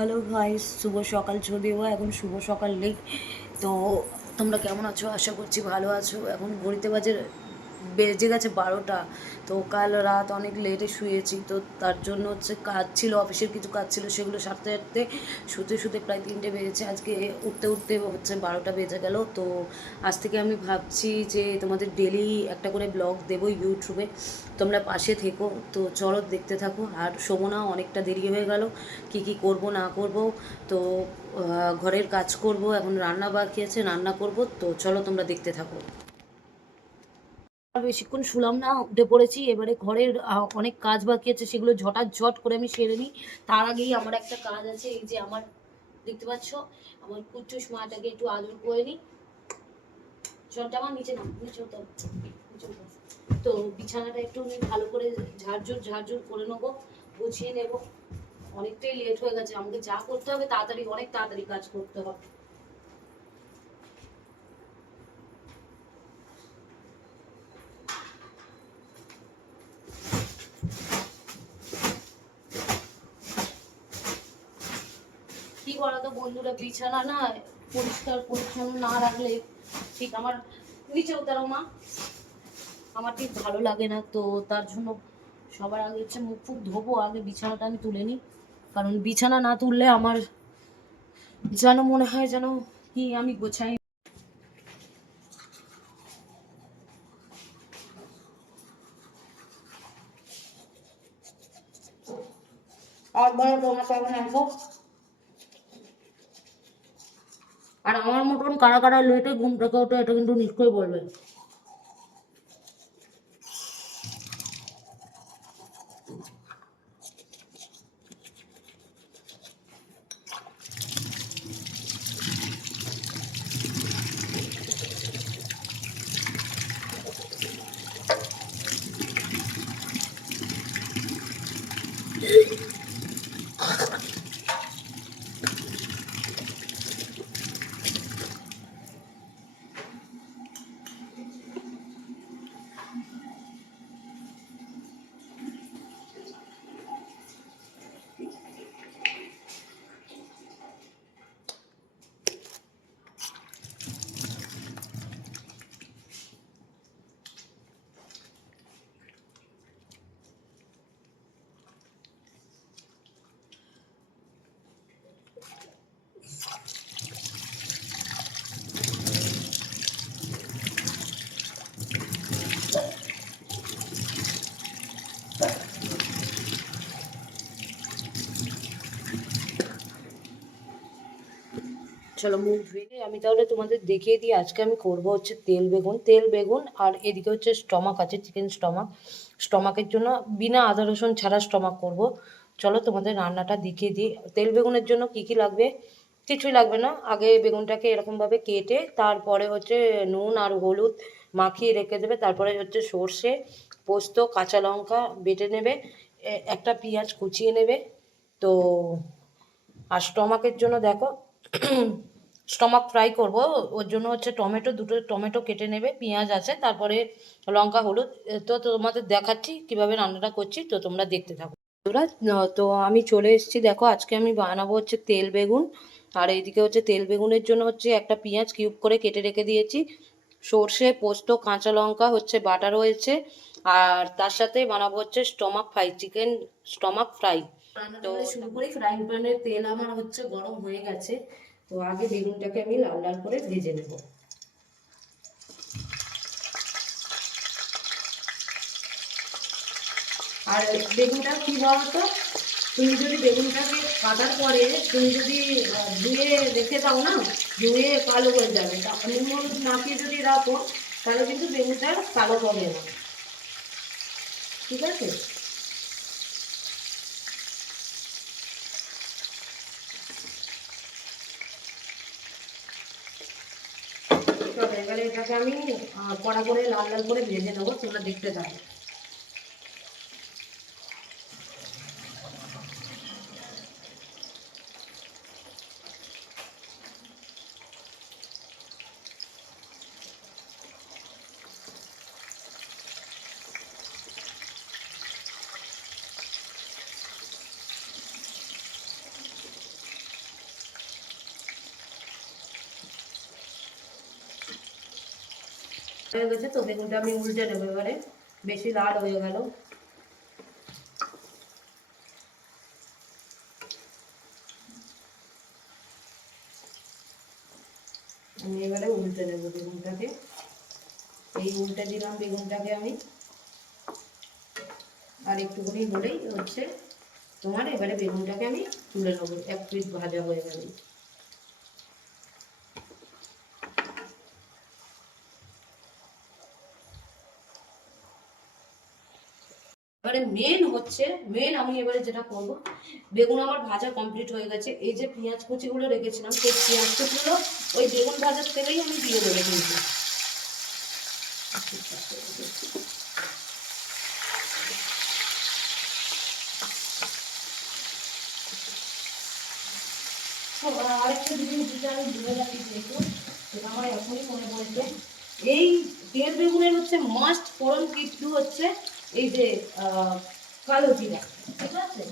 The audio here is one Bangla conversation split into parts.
হ্যালো ভাই শুভ সকাল যদিও এখন শুভ সকাল নেই। তো তোমরা কেমন আছো? আশা করছি ভালো আছো। এখন ঘড়িতে বাজে বেজে গেছে বারোটা। তো কাল রাত অনেক লেটে শুয়েছি, তো তার জন্য হচ্ছে কাজ ছিল অফিসের কিছু কাজ ছিল, সেগুলো সারতে সারতে শুতে শুতে প্রায় তিনটে বেজেছে। আজকে উঠতে উঠতে হচ্ছে বারোটা বেজে গেল। তো আজ থেকে আমি ভাবছি যে তোমাদের ডেলি একটা করে ব্লগ দেবো ইউটিউবে তোমরা পাশে থেকো। তো চলো দেখতে থাকো। আর শোভনা অনেকটা দেরি হয়ে গেল। কি কি করব, না করব? তো ঘরের কাজ করব, এখন রান্না বাকি আছে, রান্না করব। তো চলো তোমরা দেখতে থাকো। বেশিক্ষণ শুলাম না, উঠে পড়েছি, এবারে ঘরের অনেক কাজ বাকি আছে, সেগুলো ঝটাঝট করে আমি সেরে নিই তার আগেই আমার একটা কাজ আছে, এই যে আমার, দেখতে পাচ্ছ, আমার কুচুস মাটাকে একটু আদর করে নিই চলটা আমার নিচে না নিচে উঠতে হবে। নিচে উঠতে হবে। তো বিছানাটা একটু ভালো করে ঝাড়ঝুড় ঝাড়ঝুড় করে নেব, গুছিয়ে নেব অনেকটাই লেট হয়ে গেছে, আমাকে যা করতে হবে, তাড়াতাড়ি, অনেক তাড়াতাড়ি কাজ করতে হবে কি বলতো বন্ধুরা বিছানা না, পরিষ্কার পরিচ্ছন্ন না রাখলে ঠিক আমার নিচে উতারো মা। আমার ঠিক ভালো লাগে না তো, তার জন্য সবার আগে হচ্ছে মুখ ফুক ধোবো, আগে বিছানাটা আমি তুলে নিই। কারণ বিছানা না তুললে আমার যেন মনে হয় যেন কি আমি গোছাই। আর বলো তোমার কেমন আছো আর আমার মতন কারা কারা লেটে ঘুম থেকে ওঠে এটা কিন্তু নিশ্চয়ই বলবেন চলো মুখ ধুয়ে আমি তাহলে তোমাদের দেখিয়ে দিই, আজকে আমি করব হচ্ছে তেল বেগুন। তেল বেগুন আর এদিকে হচ্ছে স্টমাক আছে চিকেন স্টমাক স্টমাকের জন্য বিনা আদা রসুন ছাড়া স্টমাক করব। চলো তোমাদের রান্নাটা দেখিয়ে দিই। তেল বেগুনের জন্য কি কি লাগবে? কিছুই লাগবে না। আগে বেগুনটাকে এরকমভাবে কেটে তারপরে হচ্ছে নুন আর হলুদ মাখিয়ে রেখে দেবে। তারপরে হচ্ছে সর্ষে, পোস্ত, কাঁচা লঙ্কা বেটে নেবে। একটা পেঁয়াজ কুচিয়ে নেবে। তো, আর স্টমাকের জন্য দেখো স্টমাক ফ্রাই করব ওর জন্য হচ্ছে টমেটো দুটো টমেটো কেটে নেবে পেঁয়াজ আছে তারপরে লঙ্কা হলুদ তো তোমাদের দেখাচ্ছি কীভাবে রান্নাটা করছি তো তোমরা দেখতে থাকো। বন্ধুরা, তো আমি চলে এসেছি দেখো আজকে আমি বানাবো হচ্ছে তেল বেগুন আর এইদিকে হচ্ছে তেল বেগুনের জন্য হচ্ছে একটা পেঁয়াজ কিউব করে কেটে রেখে দিয়েছি। সর্ষে পোস্ত কাঁচা লঙ্কা হচ্ছে বাটা রয়েছে আর তার সাথে বানাবো হচ্ছে stomach fry chicken stomach fry তো শুরু করি ফ্রাইং প্যানের তেল আমার হচ্ছে গরম হয়ে গেছে। তো আগে বেগুনটাকে আমি লাল লাল করে ভেজে নেব। আর বেগুনটা কি বলতো? তুমি যদি বেগুনটাকে কাটার পরে তুমি যদি ধুয়ে রেখে দাও না, ধুয়ে কালো হয়ে যাবে। নুন মাখিয়ে যদি রাখো, তাহলে কিন্তু বেগুনটা কালো হবে না। ঠিক আছে চলো এবারে এটাকে আমি কড়া করে লাল লাল করে ভেজে নেব তোমরা দেখতে থাকো। হয়ে গেছে, তো বেগুনটা আমি উল্টে নেব এবারে। বেশি লাল হয়ে গেল। আমি এবারে উল্টে নেব বেগুনটাকে। এই উল্টে দিলাম বেগুনটাকে আমি। আর একটুখানি হলেই হচ্ছে। তোমার এবারে বেগুনটাকে আমি তুলে নেব, এক পিস ভাজা হয়ে গেলে এবারে মেন হচ্ছে মেন আমি এবারে যেটা করব, বেগুন আমার ভাজা কমপ্লিট হয়ে গেছে। এই যে পেঁয়াজ কুচিগুলো রেখেছিলাম, সেই পেঁয়াজ কুচিগুলো ওই বেগুন ভাজার তেলেই আমি দিয়ে দেবো কিন্তু আরেকটা জিনিস আমি ভুলে যাচ্ছি সেটা আমার এখনই মনে পড়েছে। এই তেল বেগুনের হচ্ছে মাস্ট ফোড়ন কিন্তু হচ্ছে এই যে কালো জিরা, ঠিক আছে?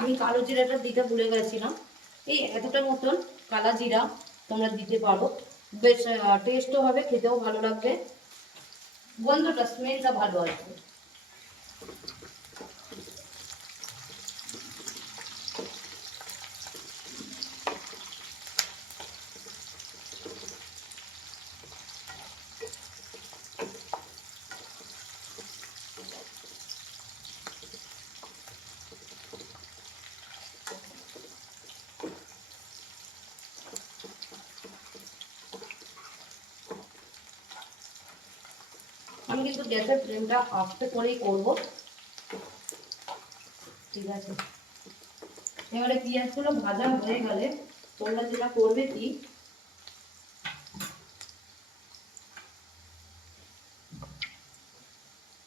আমি কালো জিরাটা দিতে ভুলে গেছিলাম। এই এতটা মতন কালা জিরা তোমরা দিতে পারো। বেশ টেস্টও হবে, খেতেও ভালো লাগবে। গন্ধটা স্মেলটা ভালো আসবে আমি কিন্তু গ্যাসের ফ্লেমটা আস্তে করেই করব। ঠিক আছে। এবারে পেঁয়াজগুলো ভাজা হয়ে গেলে তোমরা যেটা করবে কি,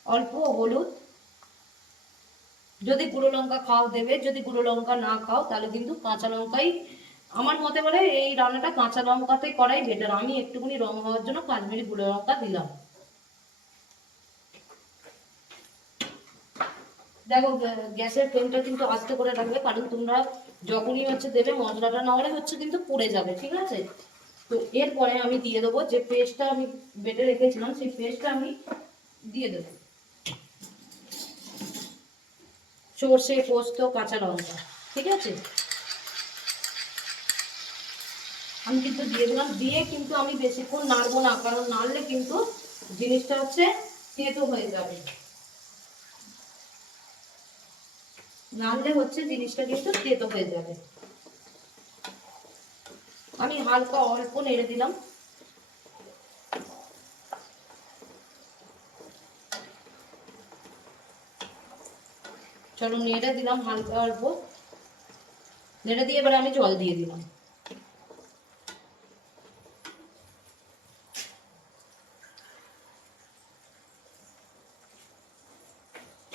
অল্প হলুদ, যদি গুঁড়ো লঙ্কা খাও দেবে, যদি গুঁড়ো লঙ্কা না খাও তাহলে কিন্তু কাঁচা লঙ্কাই আমার মতে বলে এই রান্নাটা কাঁচা লঙ্কাতে করাই বেটার আমি একটুখানি রং হওয়ার জন্য কাশ্মীরি গুঁড়ো লঙ্কা দিলাম। দেখো গ্যাসের ফ্লেমটা কিন্তু আস্তে করে রাখবে, কারণ তোমরা যখনই হচ্ছে দেবে, মশলাটা না হলে হচ্ছে কিন্তু পুড়ে যাবে, ঠিক আছে? তো এরপরে আমি দিয়ে দেবো যে পেস্টটা আমি বেটে রেখেছিলাম, সেই পেস্টটা আমি দিয়ে দেবো। সর্ষে, পোস্ত, কাঁচা লঙ্কা, ঠিক আছে? আমি কিন্তু দিয়ে দিলাম, দিয়ে কিন্তু আমি বেশিক্ষণ নাড়বো না, কারণ নাড়লে কিন্তু জিনিসটা হচ্ছে তেতো হয়ে যাবে। নাড়লে হচ্ছে জিনিসটা কিন্তু তেতো হয়ে যাবে। আমি হালকা অল্প নেড়ে দিলাম। চলো নেড়ে দিলাম হালকা অল্প। নেড়ে দিয়ে এবারে আমি জল দিয়ে দিলাম।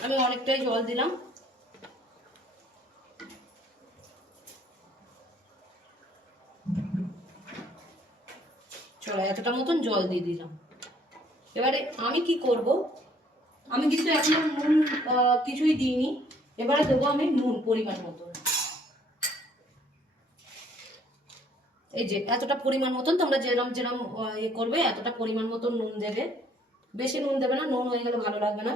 আমি অনেকটাই জল দিলাম। চলো এতটা মতন জল দিয়ে দিলাম। এবারে আমি কি করব? আমি কিন্তু এখন নুন কিছুই দিইনি। এবারে দেবো আমি নুন পরিমাণ মতন। এই যে, এতটা পরিমাণ মতন তোমরা যেরম যেরম ইয়ে করবে, এতটা পরিমাণ মতন নুন দেবে। বেশি নুন দেবে না, নুন হয়ে গেলে ভালো লাগবে না।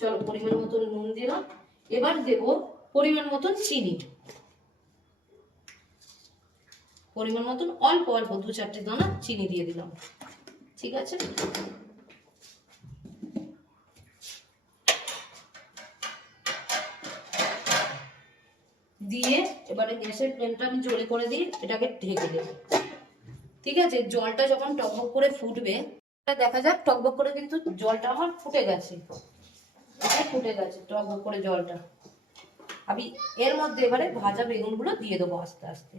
চলো, পরিমাণ মতন নুন দিলাম। এবার দেব পরিমাণ মতন চিনি। পরিমাণ মতন, অল্প অল্প দু চারটে দানা চিনি দিয়ে দিলাম। ঠিক আছে? দিয়ে এবারে গ্যাসের ফ্লেমটা আমি জোরে করে দিই এটাকে ঢেকে দেব। ঠিক আছে? জলটা যখন টকবক করে ফুটবে দেখা যাক, টকবক করে কিন্তু জলটা আমার ফুটে গেছে। ফুটে গেছে, টকবক করে জলটা। আমি এর মধ্যে এবারে ভাজা বেগুনগুলো দিয়ে দেবো আস্তে আস্তে।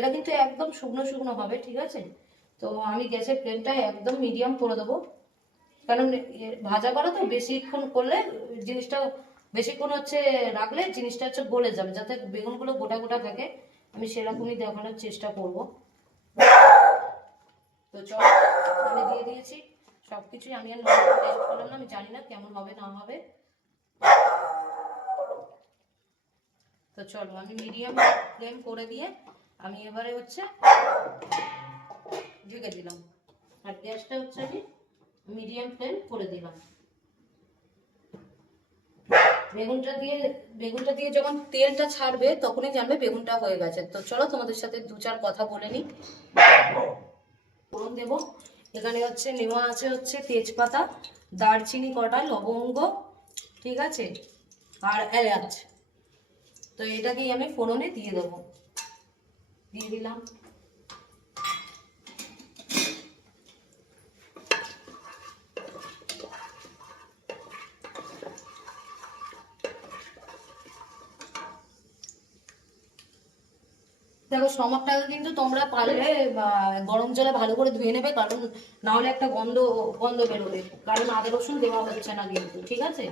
এটা কিন্তু একদম শুকনো শুকনো হবে, ঠিক আছে? তো আমি গ্যাসের ফ্লেমটা একদম মিডিয়াম করে দেবো। কারণ ভাজা করা তো বেশিক্ষণ করলে জিনিসটা, বেশিক্ষণ হচ্ছে রাখলে জিনিসটা হচ্ছে গলে যাবে, যাতে বেগুনগুলো গোটা গোটা থাকে। আমি সেরকমই দেখানোর চেষ্টা করব। তো চল, আমি দিয়ে দিয়েছি। সব কিছুই আমি আর টেস্ট করলাম না, আমি জানি না কেমন হবে, না হবে। তো চলো, আমি মিডিয়াম ফ্লেম করে দিয়ে আমি এবারে হচ্ছে ঢেকে দিলাম। আর গ্যাসটা হচ্ছে আমি মিডিয়াম ফ্লেম করে দিলাম। বেগুনটা দিয়ে বেগুনটা দিয়ে যখন তেলটা ছাড়বে তখনই জানবে বেগুনটা হয়ে গেছে। তো চলো তোমাদের সাথে দু চার কথা বলে নিই। ফোড়ন দেবো। এখানে হচ্ছে নেওয়া আছে হচ্ছে তেজপাতা, দারচিনি কটা, লবঙ্গ, ঠিক আছে? আর এলাচ। তো এটাকেই আমি ফোড়নে দিয়ে দেবো। দিয়ে দিলাম। দেখো স্টমাকটাকে কিন্তু তোমরা পারলে গরম জলে ভালো করে ধুয়ে নেবে, কারণ না হলে একটা গন্ধ গন্ধ বেরোবে। কারণ আদা রসুন দেওয়া হচ্ছে না কিন্তু, ঠিক আছে?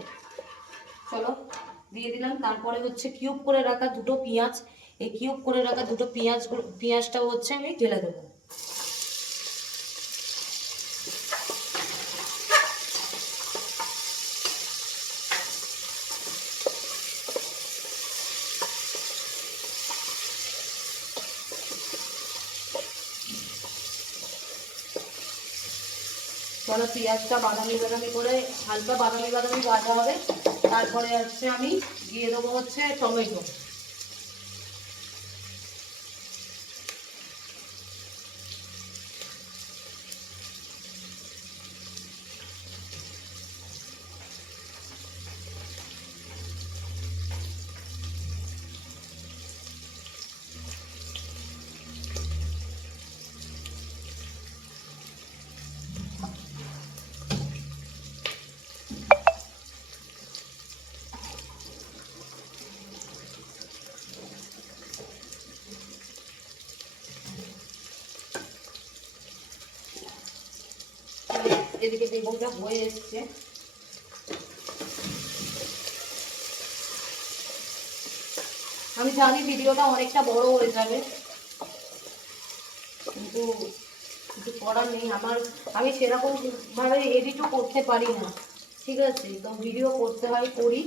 চলো, দিয়ে দিলাম। তারপরে হচ্ছে কিউব করে রাখা দুটো পেঁয়াজ। এই কিউব করে রাখা দুটো পেঁয়াজ পেঁয়াজটাও হচ্ছে আমি ঢেলে দেবো। চলো পেঁয়াজটা বাদামি বাদামি করে, হালকা বাদামি বাদামি ভাজা হবে। তারপরে হচ্ছে আমি দিয়ে দেবো হচ্ছে টমেটো। এদিকে বেগুনটা হয়ে এসছে। আমি জানি ভিডিওটা অনেকটা বড় হয়ে যাবে। কিন্তু কিছু করার নেই। আমার, আমি সেরকম ভাবে এডিটও করতে পারি না। ঠিক আছে? তো ভিডিও করতে হয়, করি।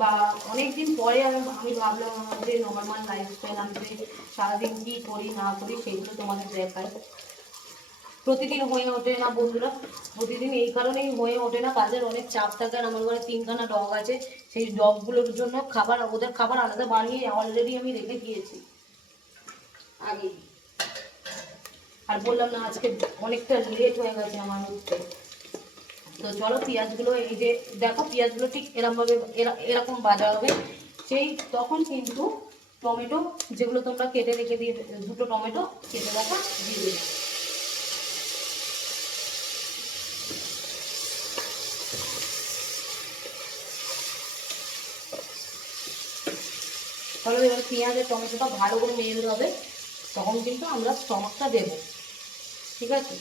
বা অনেকদিন পরে আমি আমি ভাবলাম আমার যে নর্মাল লাইফস্টাইল আমি যে সারাদিন কী করি, না করি, সেগুলো তোমাদের দেখায় প্রতিদিন হয়ে ওঠে না বন্ধুরা, প্রতিদিন এই কারণেই হয়ে ওঠে না। কাজের অনেক চাপ থাকে আর আমার ঘরে তিনখানা ডগ আছে। সেই ডগগুলোর জন্য খাবার, ওদের খাবার আলাদা বানিয়ে অলরেডি আমি রেখে দিয়েছি। আগে আর বললাম না, আজকে অনেকটা লেট হয়ে গেছে আমার উঠতে। তো চলো, পেঁয়াজগুলো এই যে দেখো, পেঁয়াজগুলো ঠিক এরকমভাবে এরা- এরকম বাজা হবে। সেই তখন কিন্তু টমেটো, যেগুলো তোমরা কেটে রেখে দিয়ে, দুটো টমেটো কেটে রাখা দিয়ে দেবে। তাহলে এবার পেঁয়াজ আর টমেটোটা ভালো করে মেল হবে। তখন কিন্তু আমরা স্টমাকটা দেব। ঠিক আছে?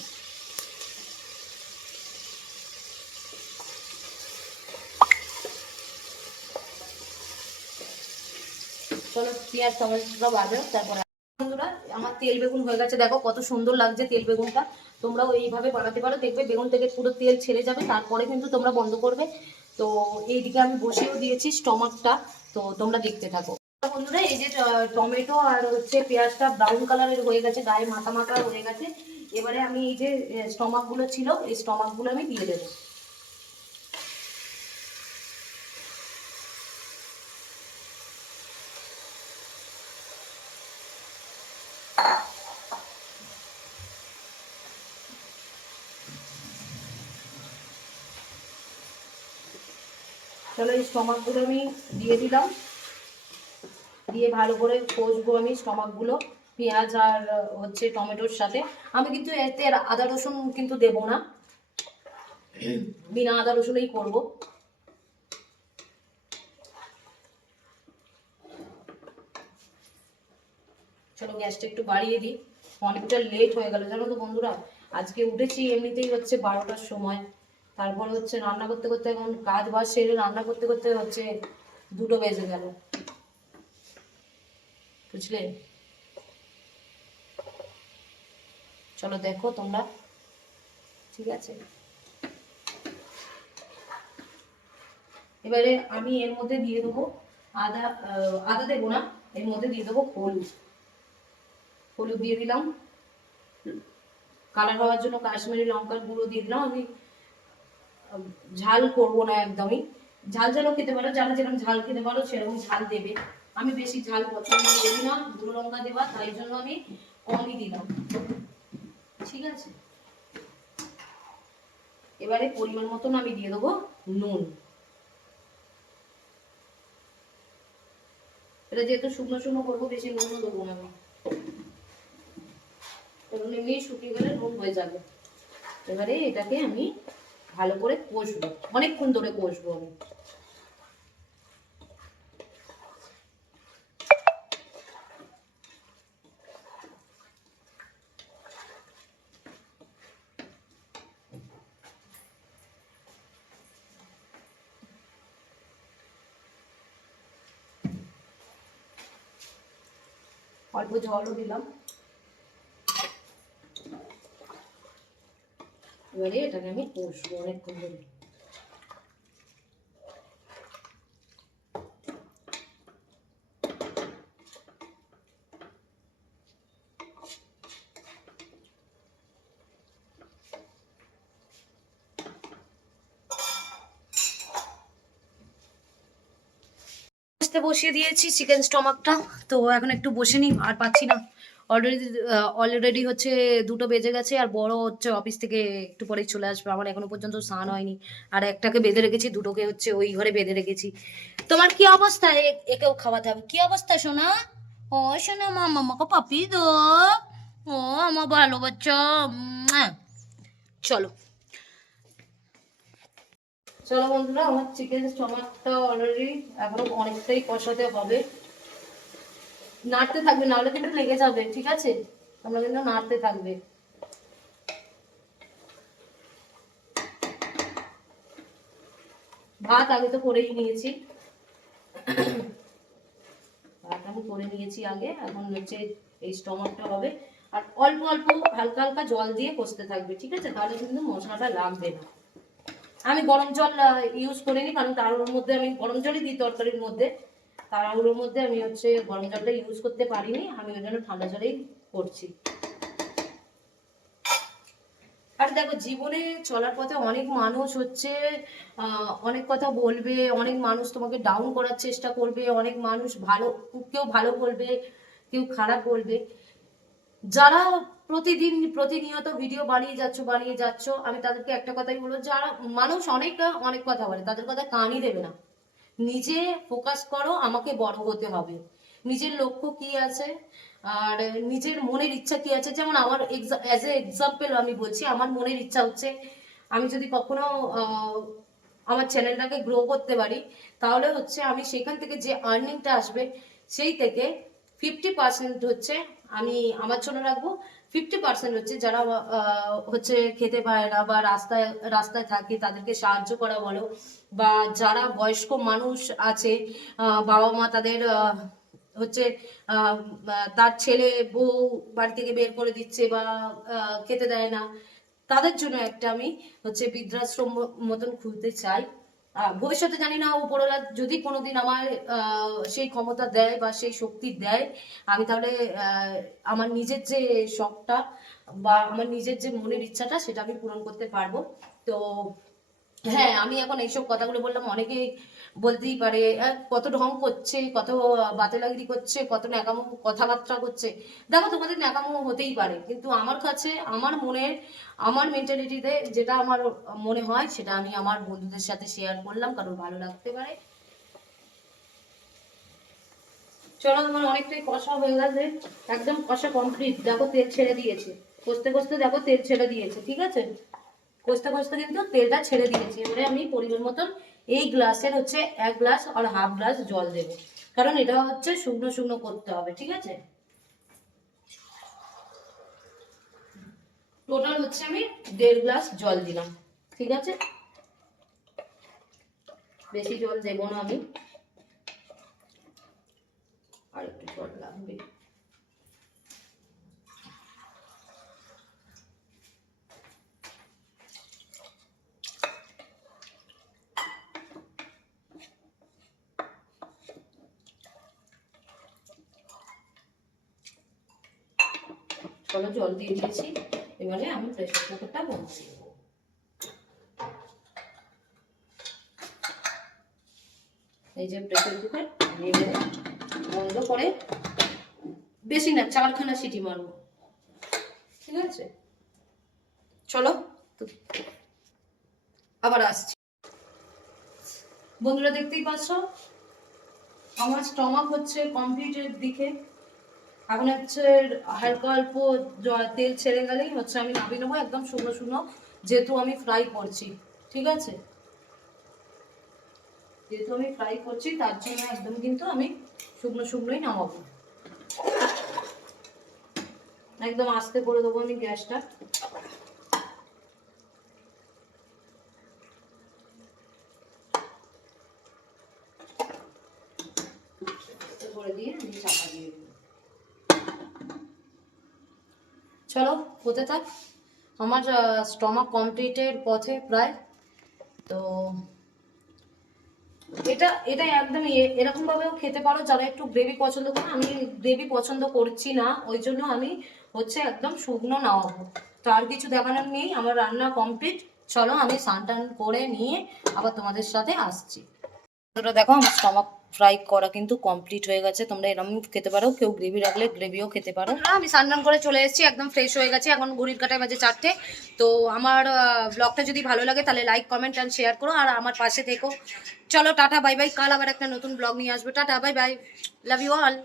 চলো পেঁয়াজ, টমেটোটা বাজো তারপরে আমার তেল বেগুন হয়ে গেছে। দেখো কত সুন্দর লাগছে তেল বেগুনটা। তোমরাও এইভাবে বানাতে পারো। দেখবে বেগুন থেকে পুরো তেল ছেড়ে যাবে। তারপরে কিন্তু তোমরা বন্ধ করবে। তো এইদিকে আমি বসিয়েও দিয়েছি স্টমাকটা। তো তোমরা দেখতে থাকো। বন্ধুরা, এই যে টমেটো আর হচ্ছে পেঁয়াজটা ব্রাউন কালারের হয়ে গেছে, গায়ে মাথা মাথা হয়ে গেছে। এবারে আমি এই যে স্টমাকগুলো ছিল, এই স্টমাকগুলো আমি দিয়ে দেবো। চলো, এই স্টমাকগুলো আমি দিয়ে দিলাম। দিয়ে ভালো করে কষবো আমি স্টমাকগুলো পেঁয়াজ আর হচ্ছে টমেটোর সাথে। আমি কিন্তু এতে আদা রসুন কিন্তু দেবো না। বিনা আদা রসুনেই করব। চলো গ্যাসটা একটু বাড়িয়ে দিই। অনেকটা লেট হয়ে গেল, জানো তো বন্ধুরা? আজকে উঠেছি এমনিতেই হচ্ছে বারোটার সময়। তারপর হচ্ছে রান্না করতে করতে এখন কাজ বাজ সেরে রান্না করতে করতে হচ্ছে দুটো বেজে গেল। বুঝলে? চলো দেখো তোমরা। ঠিক আছে? এবারে আমি এর মধ্যে দিয়ে দেবো আদা আদা দেবো না, এর মধ্যে দিয়ে দেবো হলুদ। হলুদ দিয়ে দিলাম। কালার হওয়ার জন্য কাশ্মীরি লঙ্কার গুঁড়ো দিয়ে দিলাম। আমি ঝাল করব না একদমই। ঝাল ঝালও খেতে পারো, যারা যেরকম ঝাল খেতে পারো, সেরকম ঝাল দেবে। আমি বেশি ঝাল পছন্দ করি না গুঁড়ো লঙ্কা দেওয়া তাই জন্য আমি কমই দিলাম। ঠিক আছে? এবারে পরিমাণ মতন আমি দিয়ে দেবো নুন। এটা যেহেতু শুকনো শুকনো করব, বেশি নুনও দেবো না আমি। কারণ এমনি শুকিয়ে গেলে নুন হয়ে যাবে। এবারে এটাকে আমি ভালো করে কষবো। অনেকক্ষণ ধরে কষবো আমি। জলও দিলাম। এবারে এটাকে আমি কষবো অনেকক্ষণ ধরে। বসিয়ে দিয়েছি চিকেন স্টমাকটা। তো এখন একটু বসে নিই, আর পাচ্ছি না। অলরেডি অলরেডি হচ্ছে দুটো বেজে গেছে, আর বড় হচ্ছে অফিস থেকে একটু পরেই চলে আসবে। আমার এখনও পর্যন্ত স্নান হয়নি। আর একটাকে বেঁধে রেখেছি, দুটোকে হচ্ছে ওই ঘরে বেঁধে রেখেছি। তোমার কি অবস্থা? একেও খাওয়াতে হবে। কি অবস্থা, সোনা? ও, সোনা মা, মামাকে পাপি দো। ও, আমার ভালো বাচ্চা। চলো। চলো বন্ধুরা, আমার চিকেন স্টমাকটা অলরেডি এখনও অনেকটাই কষাতে হবে। নাড়তে থাকবে, নাহলে কিন্তু লেগে যাবে, ঠিক আছে? তোমরা কিন্তু নাড়তে থাকবে। ভাত আগে তো করেই নিয়েছি। ভাত আমি করে নিয়েছি আগে, এখন হচ্ছে এই স্টমাকটা হবে। আর অল্প অল্প হালকা হালকা জল দিয়ে কষতে থাকবে, ঠিক আছে? তাহলে কিন্তু মশলাটা লাগবে না। আমি গরম জল ইউজ করিনি, কারণ তাড়াহুড়োর মধ্যে আমি, গরম জলই দিই তরকারির মধ্যে। তাড়াহুড়োর মধ্যে আমি হচ্ছে গরম জলটা ইউজ করতে পারিনি, আমি ওই জন্য ঠান্ডা জলেই করছি। আর দেখো, জীবনে চলার পথে অনেক মানুষ হচ্ছে অনেক কথা বলবে, অনেক মানুষ তোমাকে ডাউন করার চেষ্টা করবে, অনেক মানুষ ভালো, কেউ ভালো বলবে, কেউ খারাপ বলবে। যারা প্রতিদিন প্রতিনিয়ত ভিডিও বানিয়ে যাচ্ছ বানিয়ে যাচ্ছ। আমি তাদেরকে একটা কথাই বলব, যারা মানুষ অনেক অনেক কথা বলে, তাদের কথা কানই দেবে না। নিজে ফোকাস করো, আমাকে বড় হতে হবে। নিজের লক্ষ্য কি আছে? আর নিজের মনের ইচ্ছা কি আছে? যেমন আমার অ্যাজ এ এক্সাম্পল আমি বলছি, আমার মনের ইচ্ছা হচ্ছে, আমি যদি কখনো আমার চ্যানেলটাকে গ্রো করতে পারি, তাহলে হচ্ছে আমি সেখান থেকে যে আর্নিংটা আসবে, সেই থেকে ফিফটি পার্সেন্ট হচ্ছে আমি আমার জন্য রাখব। ফিফটি পার্সেন্ট হচ্ছে যারা হচ্ছে খেতে পায় না বা রাস্তায় রাস্তায় থাকে তাদেরকে সাহায্য করা বলো বা যারা বয়স্ক মানুষ আছে বাবা মা তাদের হচ্ছে তার ছেলে, বউ বাড়ি থেকে বের করে দিচ্ছে বা খেতে দেয় না, তাদের জন্য একটা আমি হচ্ছে বৃদ্ধাশ্রম মতন খুলতে চাই। ভবিষ্যতে জানি না, উপরওয়ালা যদি কোনোদিন আমার সেই ক্ষমতা দেয় বা সেই শক্তি দেয়, আমি তাহলে আমার নিজের যে শখটা বা আমার নিজের যে মনের ইচ্ছাটা, সেটা আমি পূরণ করতে পারব। তো হ্যাঁ আমি এখন এইসব কথাগুলো বললাম অনেকেই বলতেই পারে "আহ, কত ঢং করছে কত বাতেলাগিরি করছে কত ন্যাকামো কথাবার্তা করছে। দেখো তোমাদের ন্যাকামো হতেই পারে কিন্তু আমার কাছে আমার মনের আমার মেন্টালিটিতে যেটা আমার মনে হয় সেটা আমি আমার বন্ধুদের সাথে শেয়ার করলাম কারণ ভালো লাগতে পারে। চলো আমার অনেকটাই কষা হয়ে গেছে একদম কষা কমপ্লিট দেখো তেল ছেড়ে দিয়েছে। কষতে কষতে দেখো তেল ছেড়ে দিয়েছে ঠিক আছে? কষতে কষতে কিন্তু তেলটা ছেড়ে দিয়েছি। এবারে আমি পরিমাণ মতন এই গ্লাসের হচ্ছে এক গ্লাস আর হাফ গ্লাস জল দেব। কারণ এটা হচ্ছে শুকনো শুকনো করতে হবে, ঠিক আছে? টোটাল হচ্ছে আমি দেড় গ্লাস জল দিলাম, ঠিক আছে? বেশি জল দেবো না আমি। আর একটু জল লাগবে। চলো জল দিয়ে দিয়েছি। এবারে আমি প্রেশার কুকারটা বন্ধ দেবো। এই যে প্রেশার কুকার বন্ধ করে বেশি না, চারখানা সিটি মারবো। ঠিক আছে? চলো আবার আসছি। বন্ধুরা দেখতেই পাচ্ছ, আমার স্টমাক হচ্ছে কমপ্লিটের দিকে। এখন হচ্ছে হালকা অল্প তেল ছেড়ে গেলেই হচ্ছে আমি নামিয়ে নেব, একদম শুকনো শুকনো, যেহেতু আমি ফ্রাই করছি, ঠিক আছে? যেহেতু আমি ফ্রাই করছি, তার জন্য একদম কিন্তু আমি শুকনো শুকনোই নামাবো। একদম আস্তে করে দেবো আমি গ্যাসটা আস্তে করে দিয়ে আমি চাপা দিয়ে দেবো চলো, হতে থাক। আমার স্টমাক কমপ্লিটের পথে প্রায়। তো এটা এটা একদম এরকম ভাবেও খেতে পারো, যারা একটু গ্রেভি পছন্দ করে। আমি গ্রেভি পছন্দ করছি না, ওই জন্য আমি হচ্ছে একদম শুকনো নামাবো তো আর কিছু দেখানোর নেই, আমার রান্না কমপ্লিট চলো, আমি স্নান টান করে নিয়ে আবার তোমাদের সাথে আসছি। দেখো, আমার স্টমাক ফ্রাই করা কিন্তু কমপ্লিট হয়ে গেছে। তোমরা এরকম খেতে পারো, কেউ গ্রেভি রাখলে গ্রেভিও খেতে পারো। আমি স্নান করে চলে এসেছি, একদম ফ্রেশ হয়ে গেছে। এখন ঘড়ির কাটায় বাজে চারটে। তো আমার ব্লগটা যদি ভালো লাগে, তাহলে লাইক কমেন্ট অ্যান্ড শেয়ার করো। আর আমার পাশে থেকো। চলো, টাটা বাই বাই কাল আবার একটা নতুন ব্লগ নিয়ে আসবে। Tata bye bye love you all